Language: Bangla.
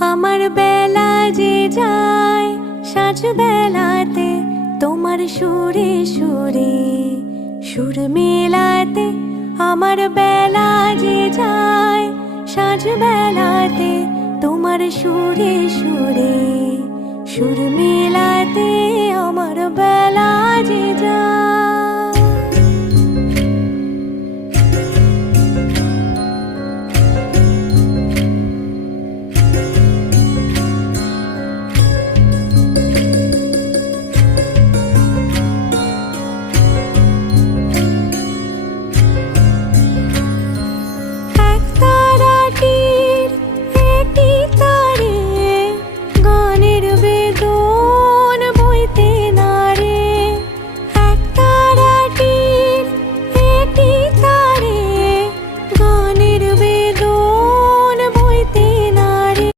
আমার বেলা যে যায় সাঁঝ বেলাতে তোমার সুরে সুরে সুর মেলাতে। আমার বেলা যে যায় সাঁঝ বেলাতে তোমার সুরে সুরে সুর মেলাতে।